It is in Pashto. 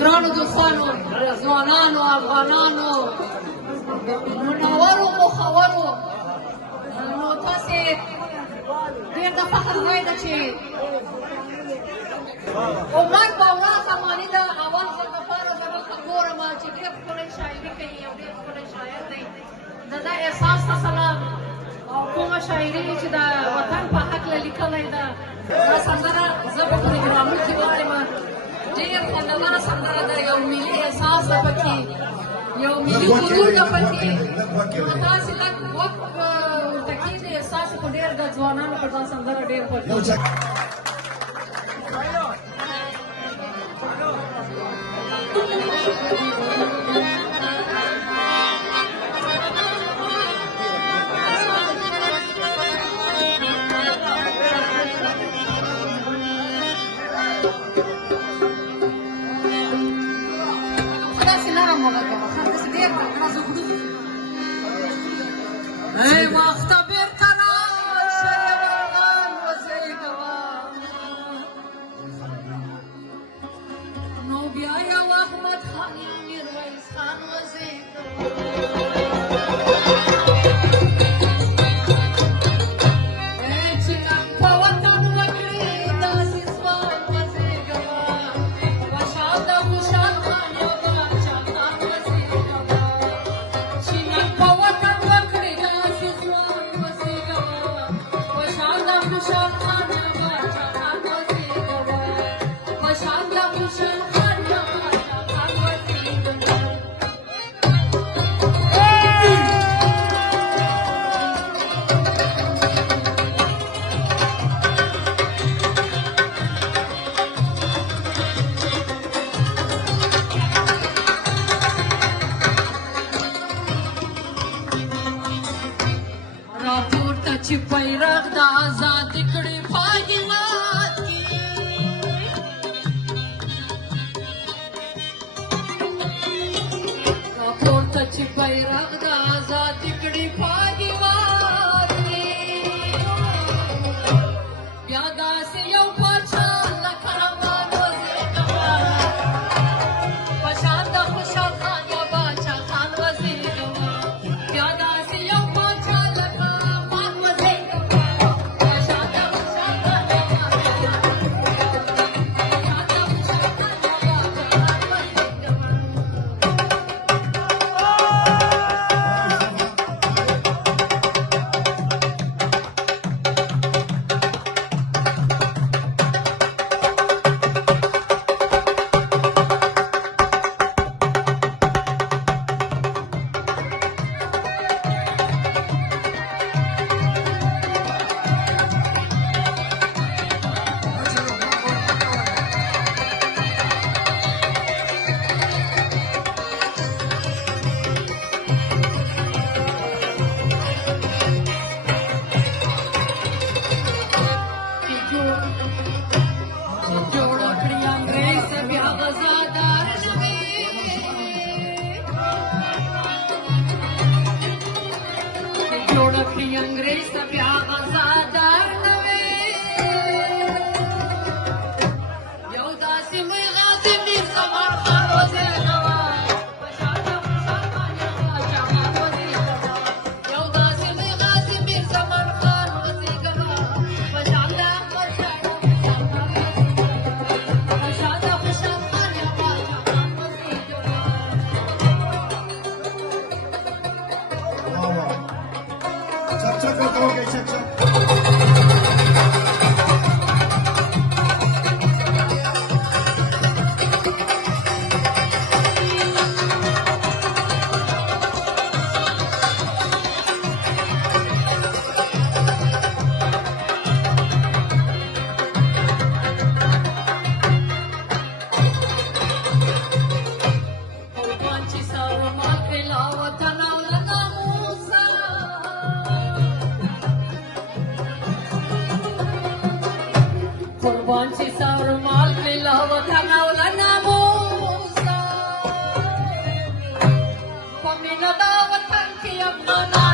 ګرانو دوستانو ځوانانو افغانانو منورو مخورو نو تاسې ډېر د فخر ځای ده چې عمر باور کمالي ده اول ځل دپاره زه دلته ګورم چې ډېر ښکلی شاعري کوي او ډېر ښکلی شاعر دی د ده احساس مثلا او کومه شاعري چې د وطن په هکله لیکلی ده دا سندره زه په پروګرامو کې وایم ډېر خوندوره سندره ده یو ملي احساس ده پکې یو ملي غرور ده پکې نو تاسې لږ وخت ورته کېږدئ ستاسو خو ډېر د ځوانانو په دا سندره ډېر خوښېږي ای وخت بیرته راشه افغان وزېږوه نو بیا یو احمد خان میرویس خان وزېږوه چې نن په وطن وکړې داسې ځوان وزېږوه په شان د خوشحال خان یو باچا خان وزېږوه چې نن په وطن چې بیرغ د آزاد کړي پاکستان کې راپورته چې بیرغ د آزاد کړي پاکستان کې بیا داسې یو پاچا لکه رحمان وزېږوه په شان د خوشحال خان یا باچا خان وزېږوه بیا داسې یو پاچا لکه انګریز ته بیا غزادار نه وي یو داسې لوی غازي میر زمان خان وزېږوه په شان د خوشحال خان یا باچا خان وزېږوه یو داسې لوی غازي میر زمان خان وزېږوه په شان د احمد شاه یا خوشحال خان وزېږوه په شان د خوشحال خان یا باچا خان وزېږوه قربان چې سر مال کړلا وطن او ناموسه په مینه دا وطن کې افغانان